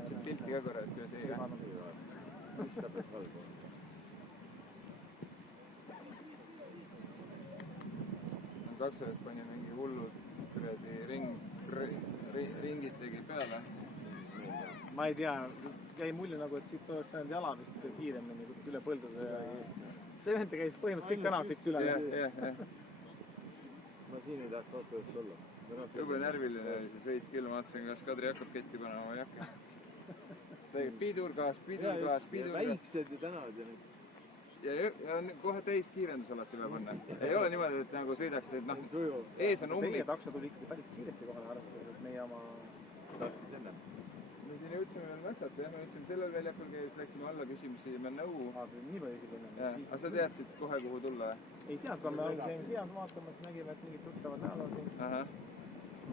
vaatasid pilti ka korra, et kuidas ei jah. Miks ta peab halba? Taksojas pani mingi hullud ringid tegi peale. Ma ei tea, jäi mulje nagu, et siit oleks saanud jala vist kiiremini üle põlduda ja see vend käis põhimõtteliselt kõik tänavad siit süle. Ma siin ei tahaks autojuht olla. Jube närviline oli see sõit küll, ma vaatasin, kas Kadri hakkab ketti panema või ei hakka. Pidurgaas. Väiksed ju tänavad ja nüüd. Ja kohe täis kiirendus alati peab panna. Ei ole niimoodi, et nagu sõidaks, et noh, ees on ummik. Teie takso tuli ikkagi päris kiiresti kohale arvestades, et meie oma... Me siin jõudsime veel Mässat, jah, me jõudsime sellel väljakul käis, läksime alla küsimusime nõu. Nii palju isegi enne. Aga sa teadsid kohe, kuhu tulla? Ei teadnud, kui me käime siia vaatama, et nägime, et mingid tuttavad näol on siin. Ma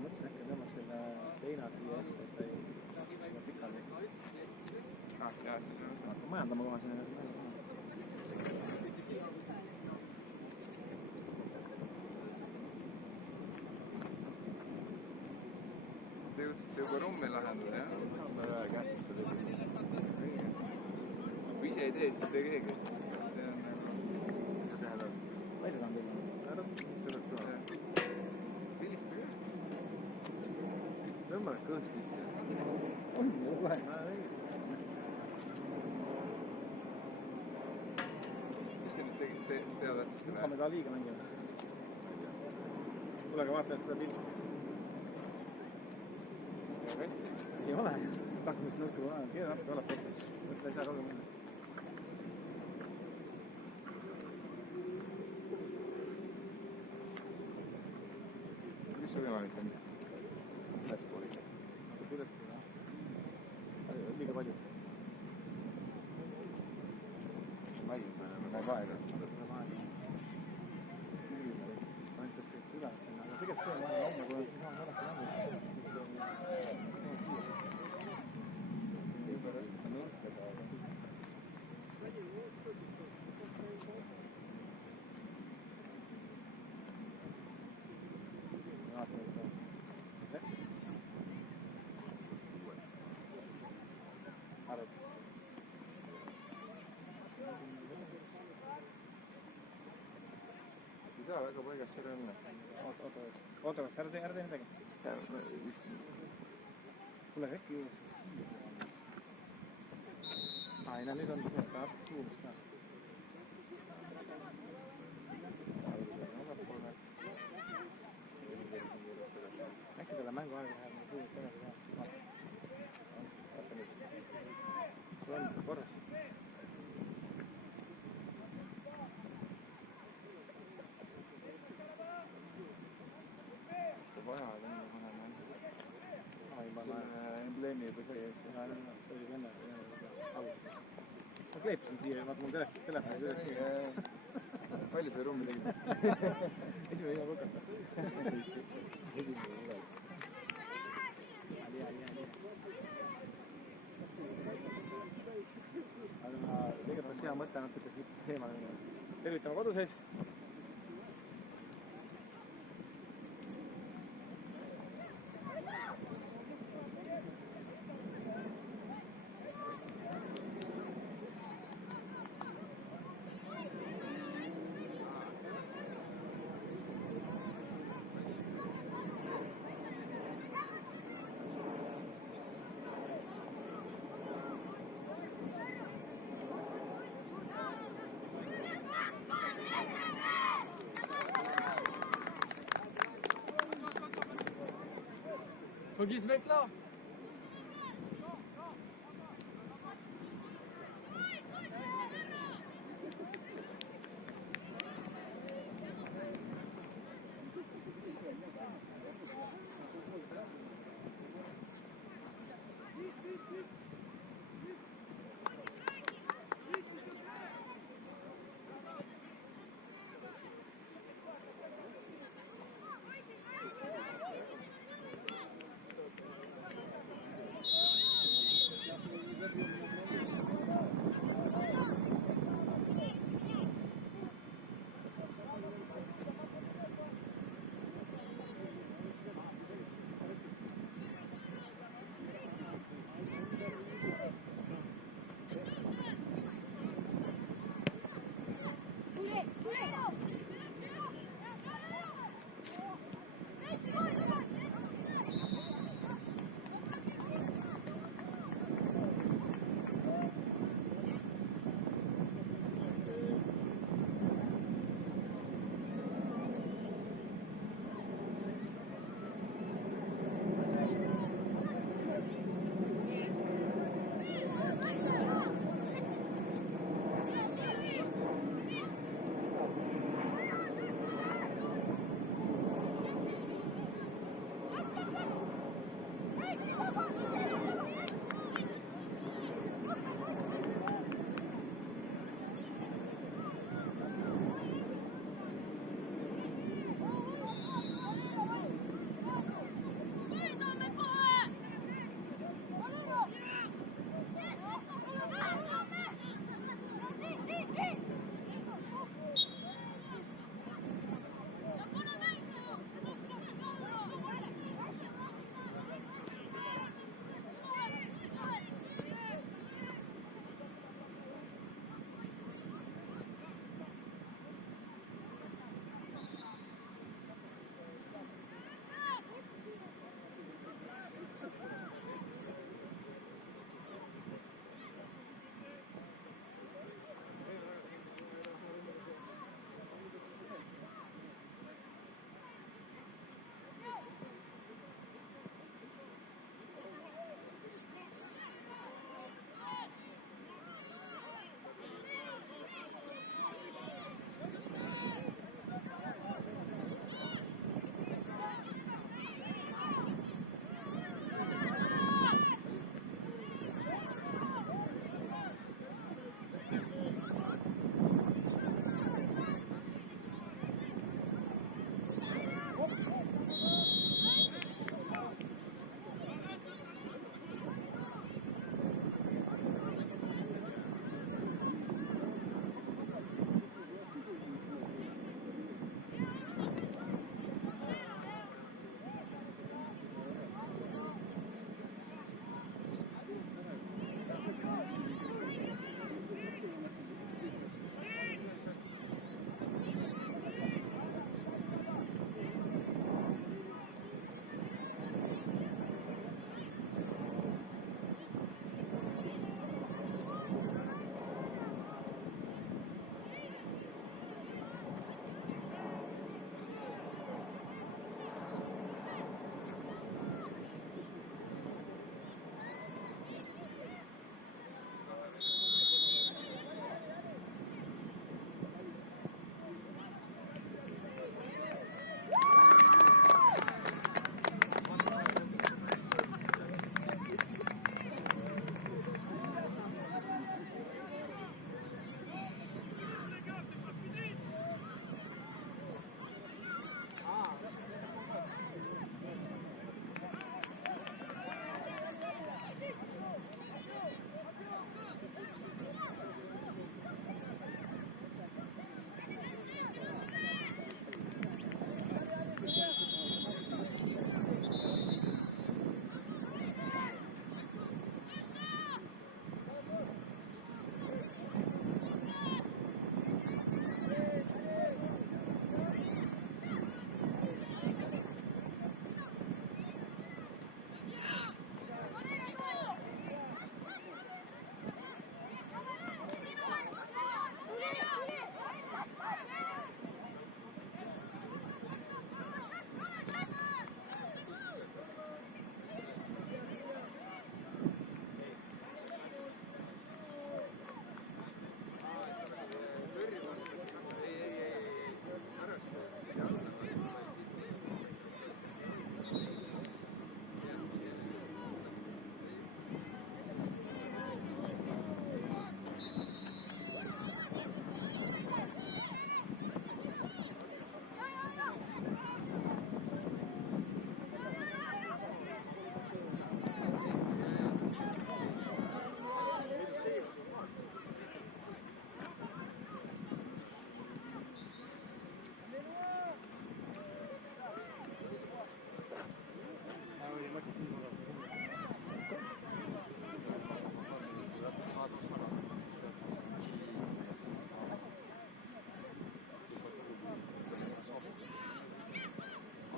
mõtlesin, äkki tõmbaks selle seina siia ette, et ei sinna pikali. Jah, siis on. Majandama koha sinna. Te jõudsite juba rummi lahendada, jah? Ma ei ole kähtud seda. Kui ise ei tee, siis tee keegi. See on nagu... Välja saan teile. Vilista ka. Tõmbale kõht sisse. On ju kohe. Mis sa nüüd tead, et siis Hakkame ka liiga mängima. Kuule, vaata, et seda pilti. hästi. Ei ole. Takkimist nõrku ole. Keele natuke alati otsas. Mõtle, ei saa kauge minna. Mis see võimalik on? Hästpooli. Natuke ülespoole, jah. Liiga palju. Mägin peale, aga vaega. Ainult kõik süda. Aga tegelikult see on homme, kui on varasti lämmi. Juba raske nurka saada. Vaatame, et läksid. Arvad. Ei saa väga paigast ära minna. Oota, ära tee midagi. Kuule, äkki siia. Ei, no nüüd on suurus ka. Äkki talle mängu aega läheb, ma kuulnud tagasi ka. Vaata nüüd. On korras. Vaja, et enne paneme. Siin embleemi juba see eest. See oli enne. Ma kleepisin siia, vaata mul telefoni üles. Palju see rummi tegid? Esimene juba võkata. Esimene üle. Aga tegelikult oleks hea mõte natuke siit teemale minna. Tervitame koduseid. Faut qu'il se mette là.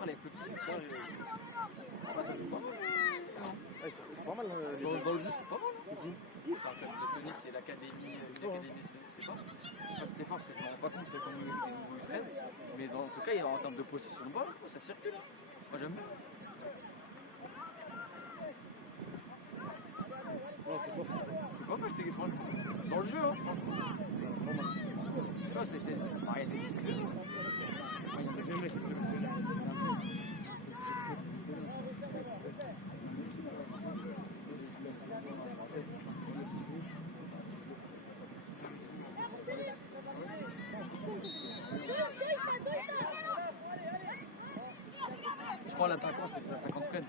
les plus petits soutiens, ça joue pas mal. Ouais, c'est pas mal. Dans le jeu, c'est pas mal. C'est un club d'Estonie, c'est l'académie, c'est pas. Je sais pas si c'est fort parce que je me rends pas compte, c'est comme des nouveaux U13. Mais en tout cas, en termes de possession de balle, ça circule. Moi j'aime bien. Ouais, c'est bon. Je sais pas, moi j'étais franchement dans le jeu, hein, franchement. Tu vois, c'est pareil, des petites choses. J'aime les trucs. Je crois l'attaquant, c'est l'attaquant de freine.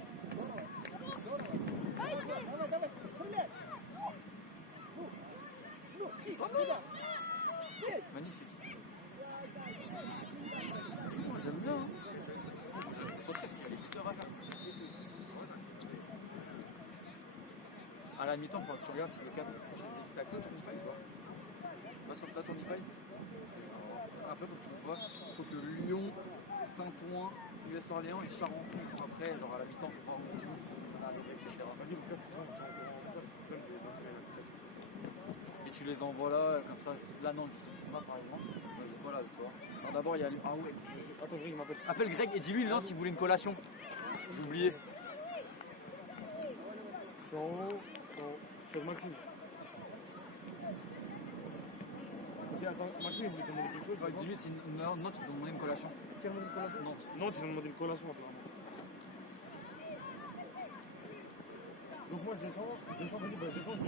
Magnifique. Moi j'aime bien. Hein. Sauter, parce qu'il y a les buteurs à faire. À la mi-temps, il faut que tu regardes si les 4 prochaines équipes t'as accès au tournify ou pas. Va sur ta tournify. Après, faut que tu vois, faut que Lyon, Saint-Ouen, US-Orléans et Charenton ils soient prêts, genre à la mi-temps pour voir Mousson, etc. Et tu les envoies là, comme ça, là non, je sais pas par exemple. Vas-y, voilà, tu vois. Alors d'abord, il y a. Ah ouais, Attends, Greg, il m'appelle. appelle Greg et dis-lui, Nantes, il voulait une collation. J'ai oublié. Je suis en haut, sur Maxime. Ok, attends, Maxime, il voulait demander quelque chose. Ouais, dis-lui, c'est une heure, Nantes, ils ont demandé une collation. Qui a demandé une collation? Nantes. Non, ils ont demandé une collation, apparemment. Donc moi, je descends, vas-y, bah, je descends.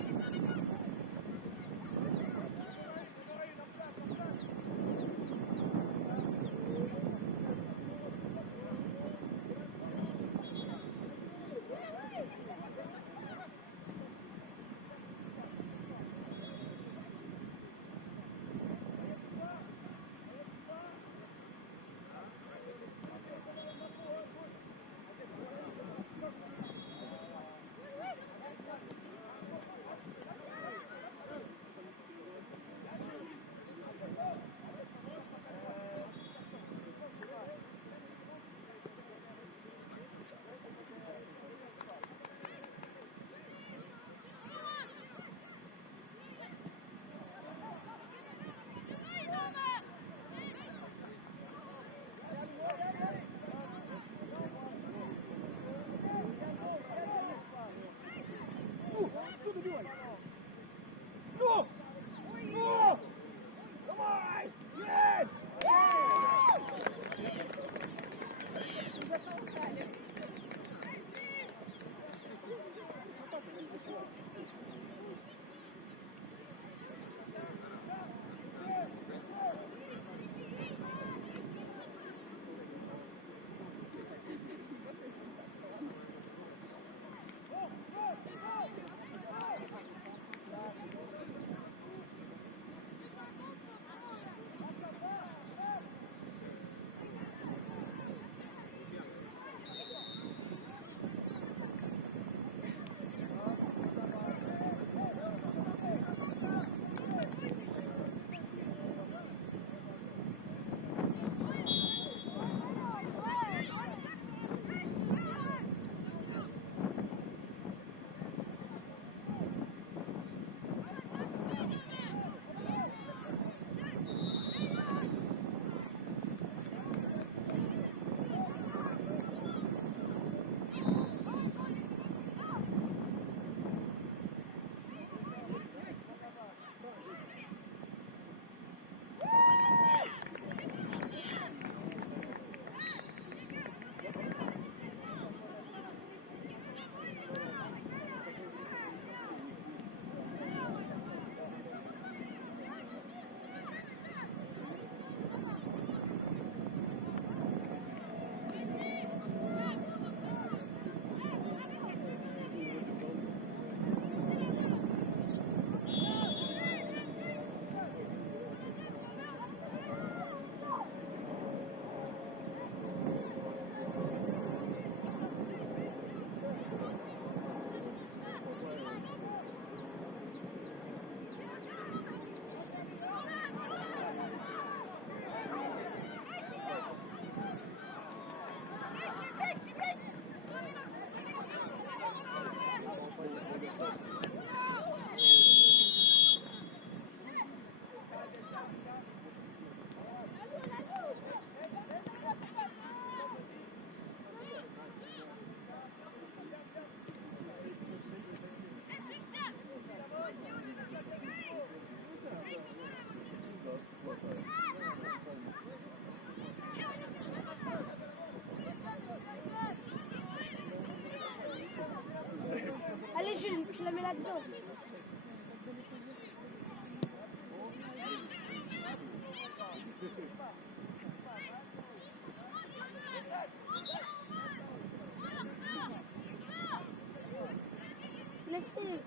Laissez.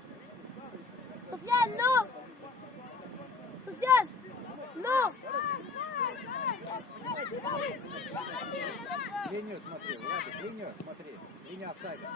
Sofiane, non. Sofiane, non. Линию смотри, Владик, линию смотри. Линия офсайда.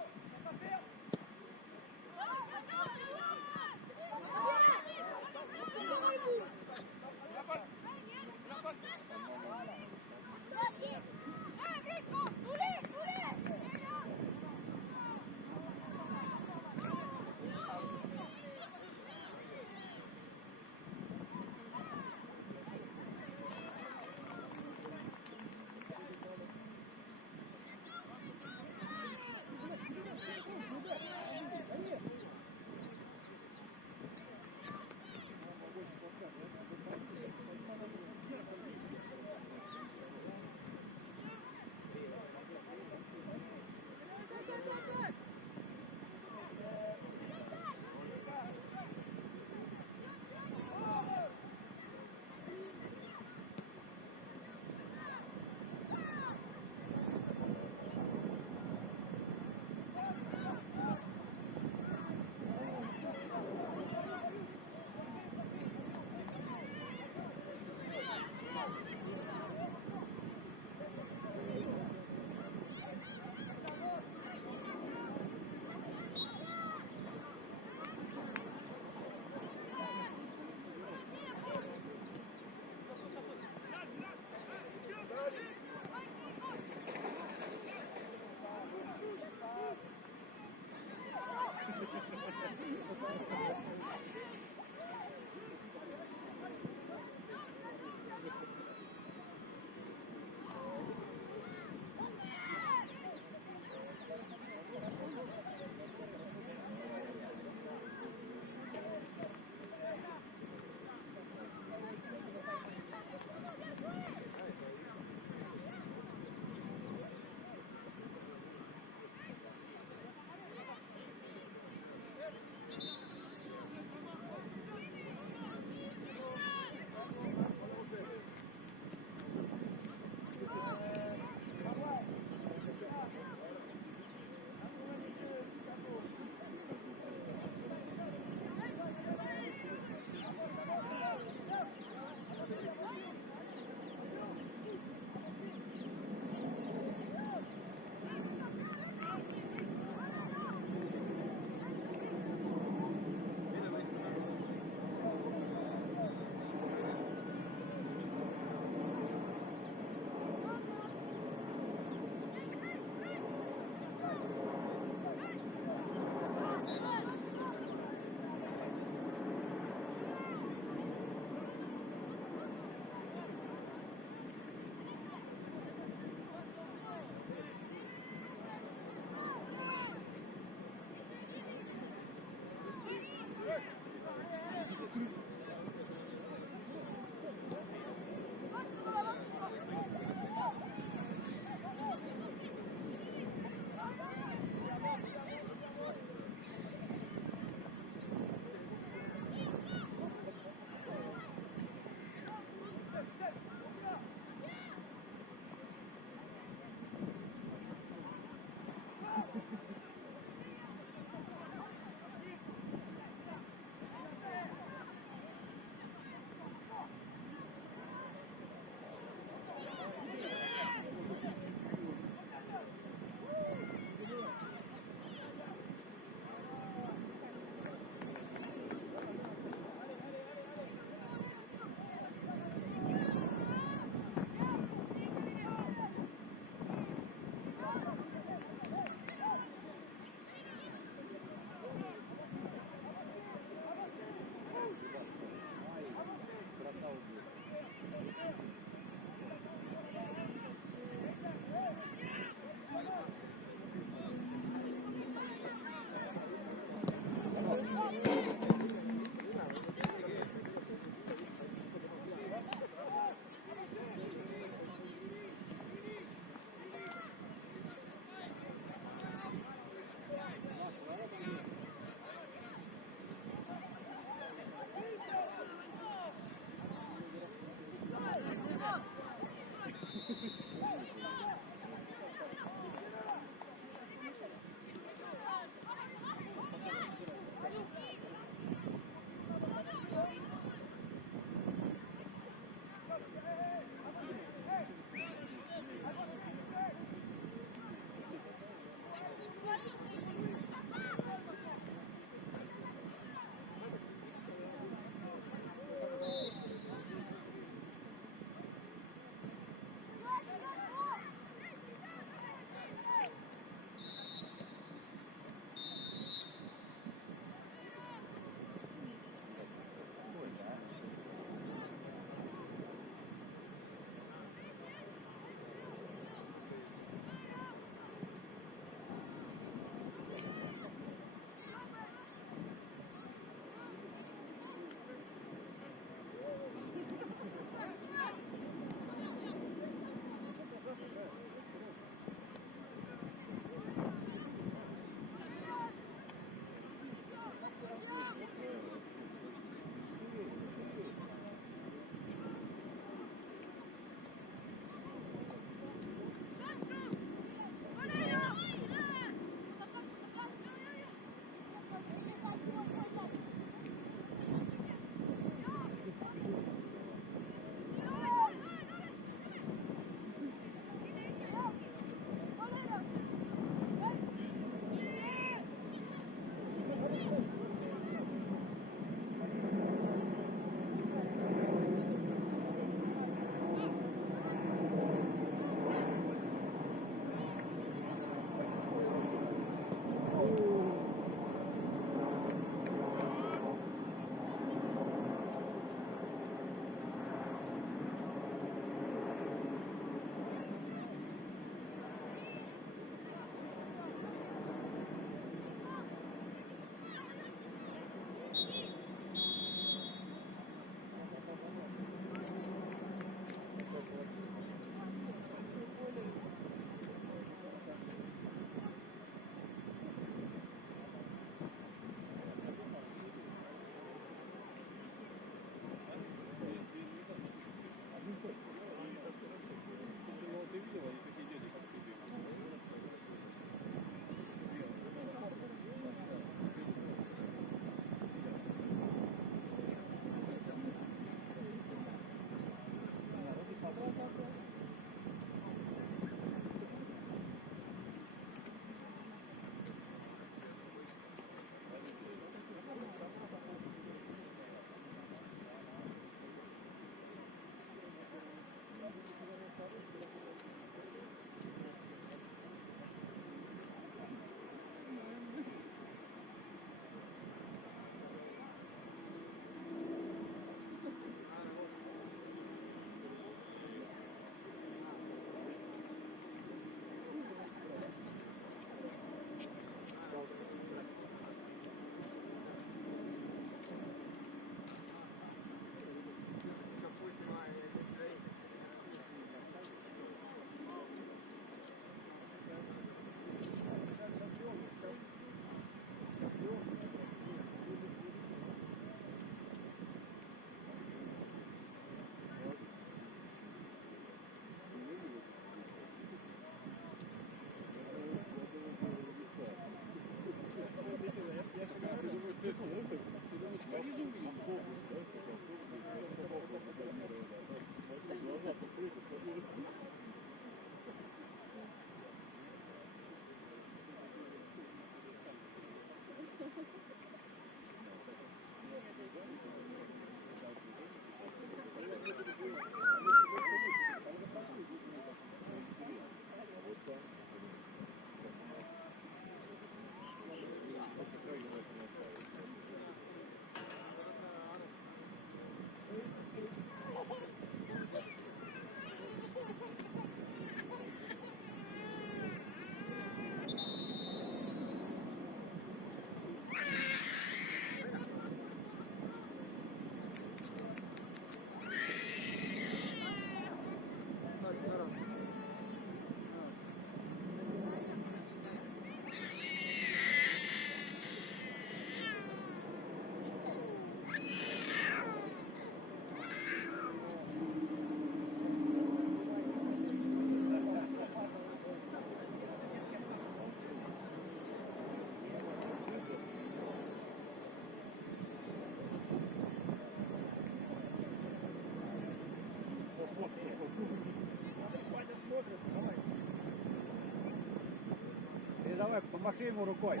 машину рукой.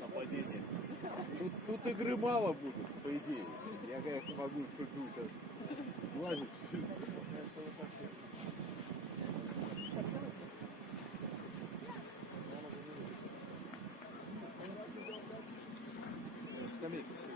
Нападение. Тут игры мало будет, по идее. Я, конечно, могу чуть-чуть сейчас слазить. Скамейка.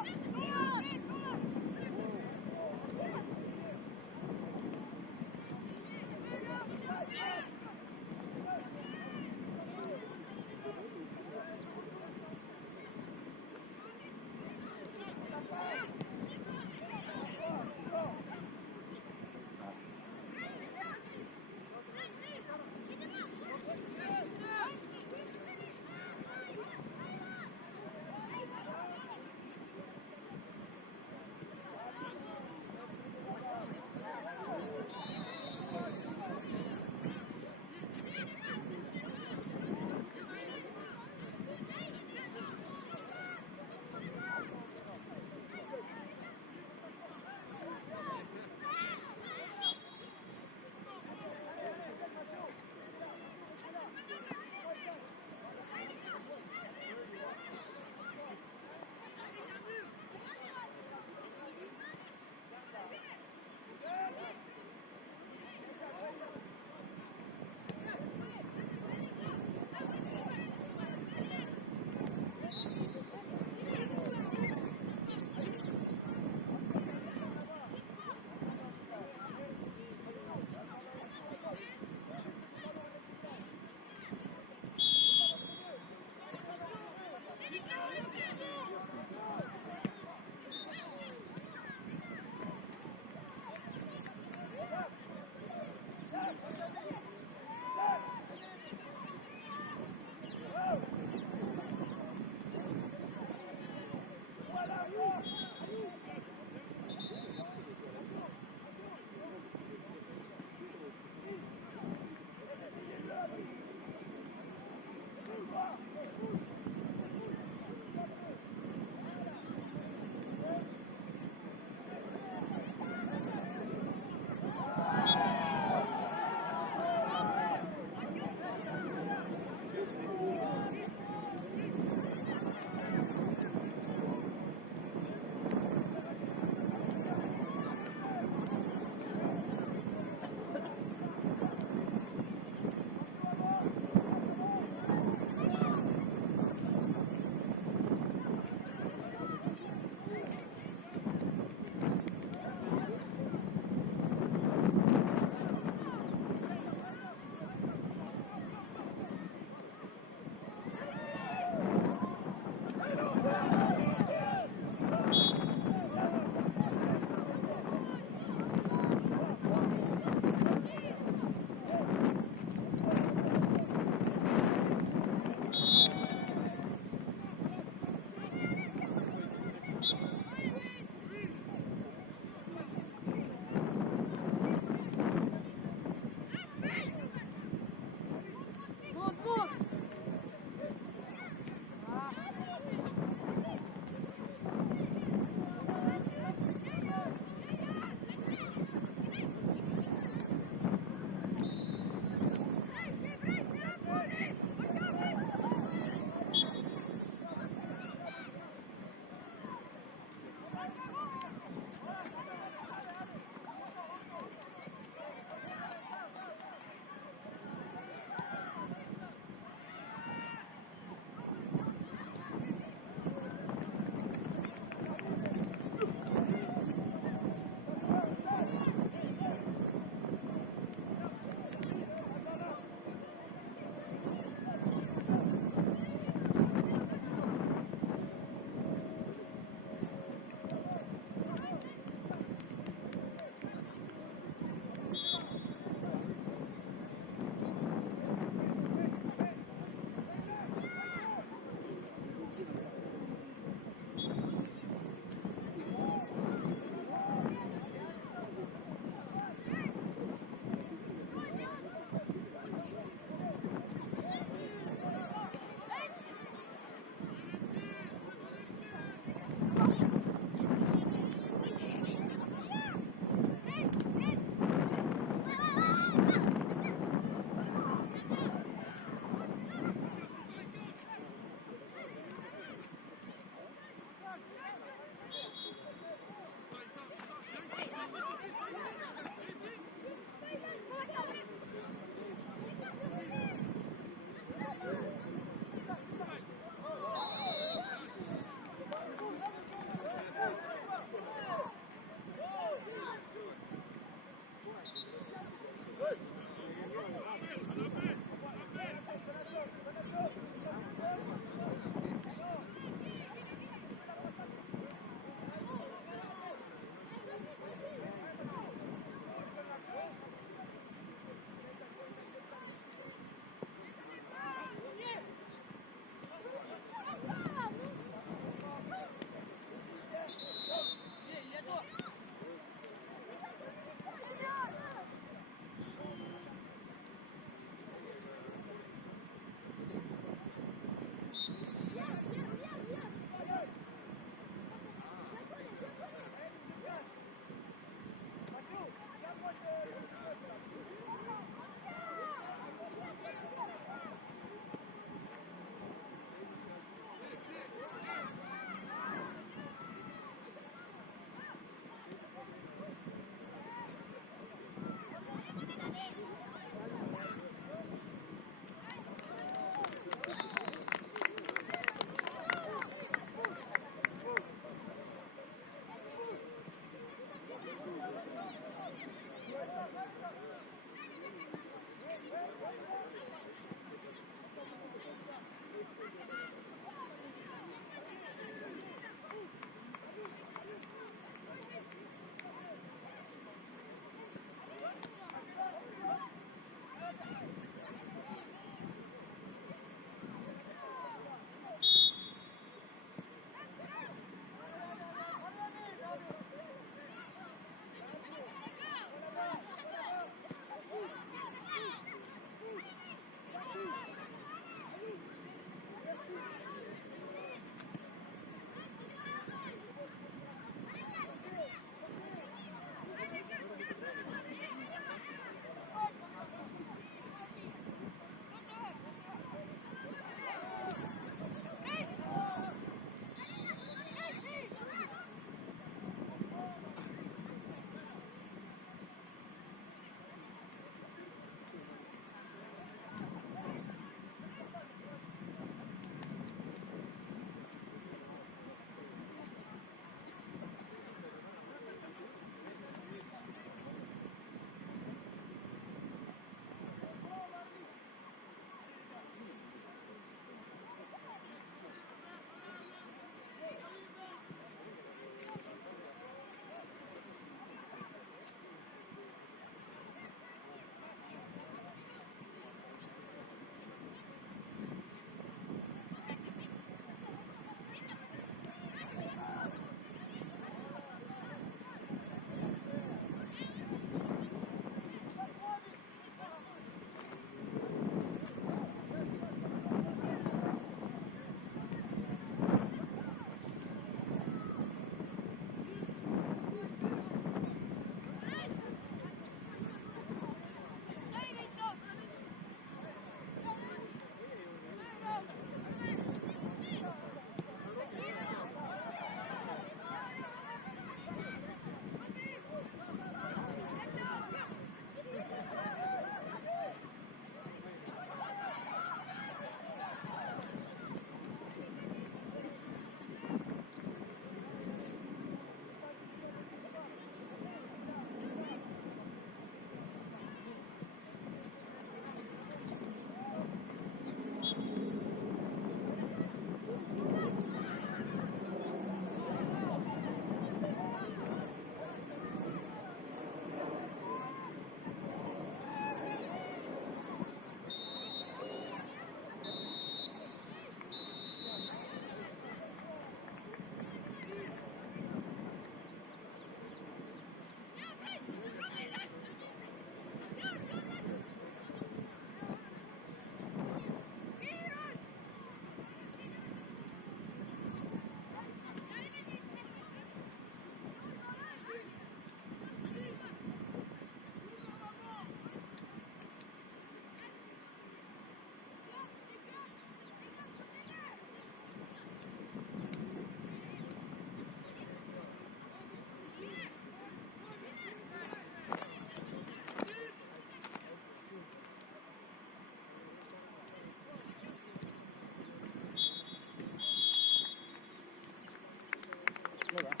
Dov'è?